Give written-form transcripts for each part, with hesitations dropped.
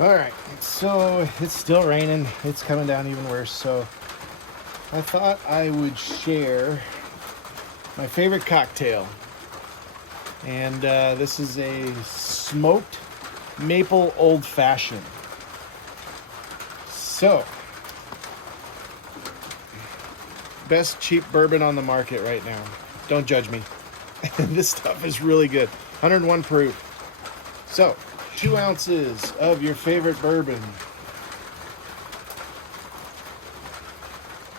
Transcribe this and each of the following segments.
All right, so it's still raining. It's coming down even worse. So I thought I would share my favorite cocktail. And this is a smoked maple old fashioned. So, best cheap bourbon on the market right now. Don't judge me. This stuff is really good. 101 proof. So, 2 ounces of your favorite bourbon.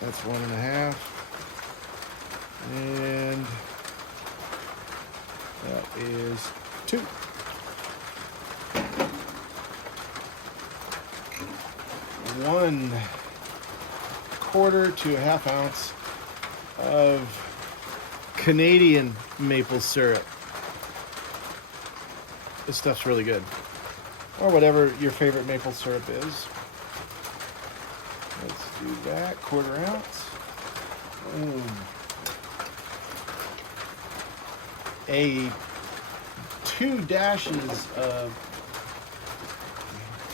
That's 1.5. And that is 2. 1/4 to a half ounce of Canadian maple syrup. This stuff's really good. Or whatever your favorite maple syrup is. Let's do that. 1/4 ounce. A 2 dashes of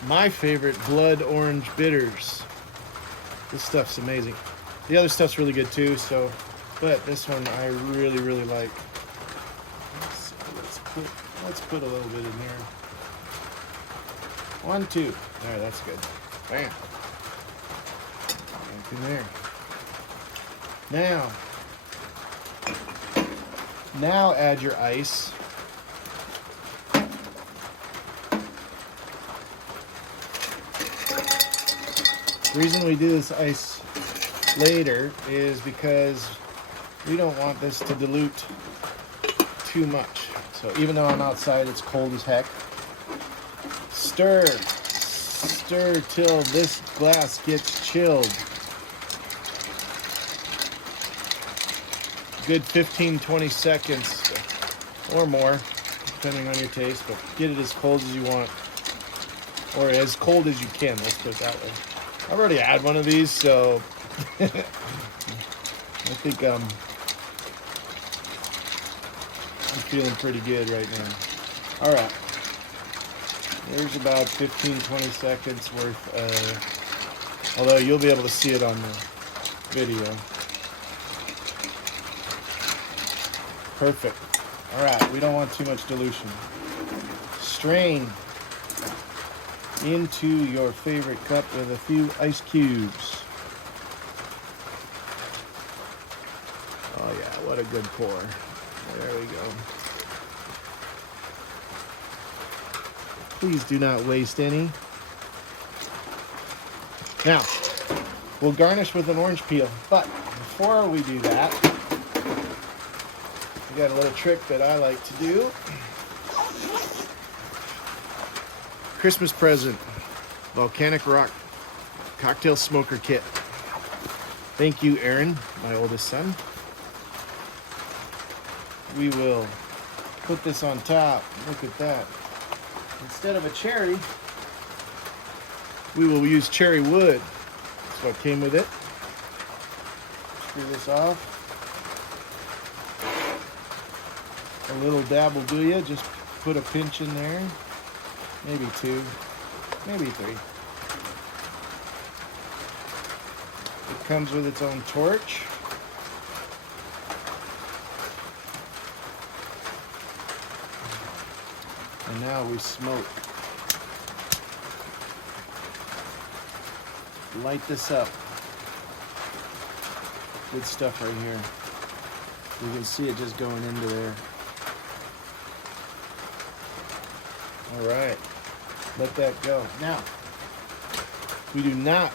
my favorite blood orange bitters. This stuff's amazing. The other stuff's really good too, but this one I really, really like. Let's put a little bit in here. 1, 2. There, that's good. Bam. Back in there. Now add your ice. The reason we do this ice later is because we don't want this to dilute too much. So even though I'm outside, it's cold as heck. Stir till this glass gets chilled. Good 15-20 seconds or more, depending on your taste, but get it as cold as you want, or as cold as you can, let's put it that way. I've already had one of these, so I think I'm feeling pretty good right now. All right, there's about 15-20 seconds worth, although you'll be able to see it on the video. Perfect. All right, we don't want too much dilution. Strain into your favorite cup with a few ice cubes. Oh yeah, what a good pour. There we go. Please do not waste any. Now, we'll garnish with an orange peel, but before we do that, we got a little trick that I like to do. Christmas present, Volcanic Rock Cocktail Smoker Kit. Thank you, Aaron, my oldest son. We will put this on top. Look at that. Instead of a cherry, we will use cherry wood. That's what came with it. Screw this off. A little dab will do ya. Just put a pinch in there. Maybe 2, maybe 3. It comes with its own torch. And now we smoke. Light this up. Good stuff right here. You can see it just going into there. All right, let that go. Now, we do not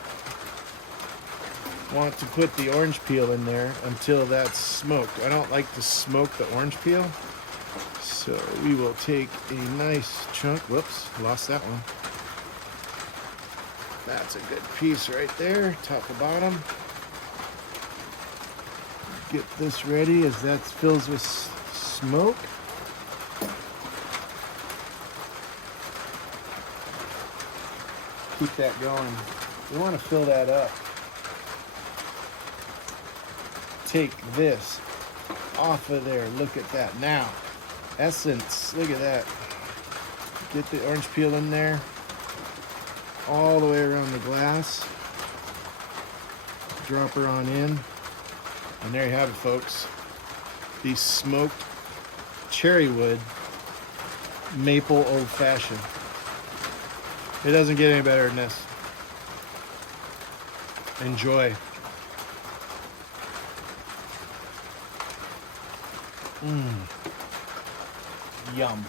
want to put the orange peel in there until that's smoked. I don't like to smoke the orange peel. So we will take a nice chunk. Whoops, lost that one. That's a good piece right there, top to bottom. Get this ready as that fills with smoke. Keep that going. We want to fill that up. Take this off of there. Look at that. Now, essence. Look at that. Get the orange peel in there. all the way around the glass. Drop her on in. And there you have it, folks. The smoked cherry wood maple old fashioned. It doesn't get any better than this. Enjoy. Yum.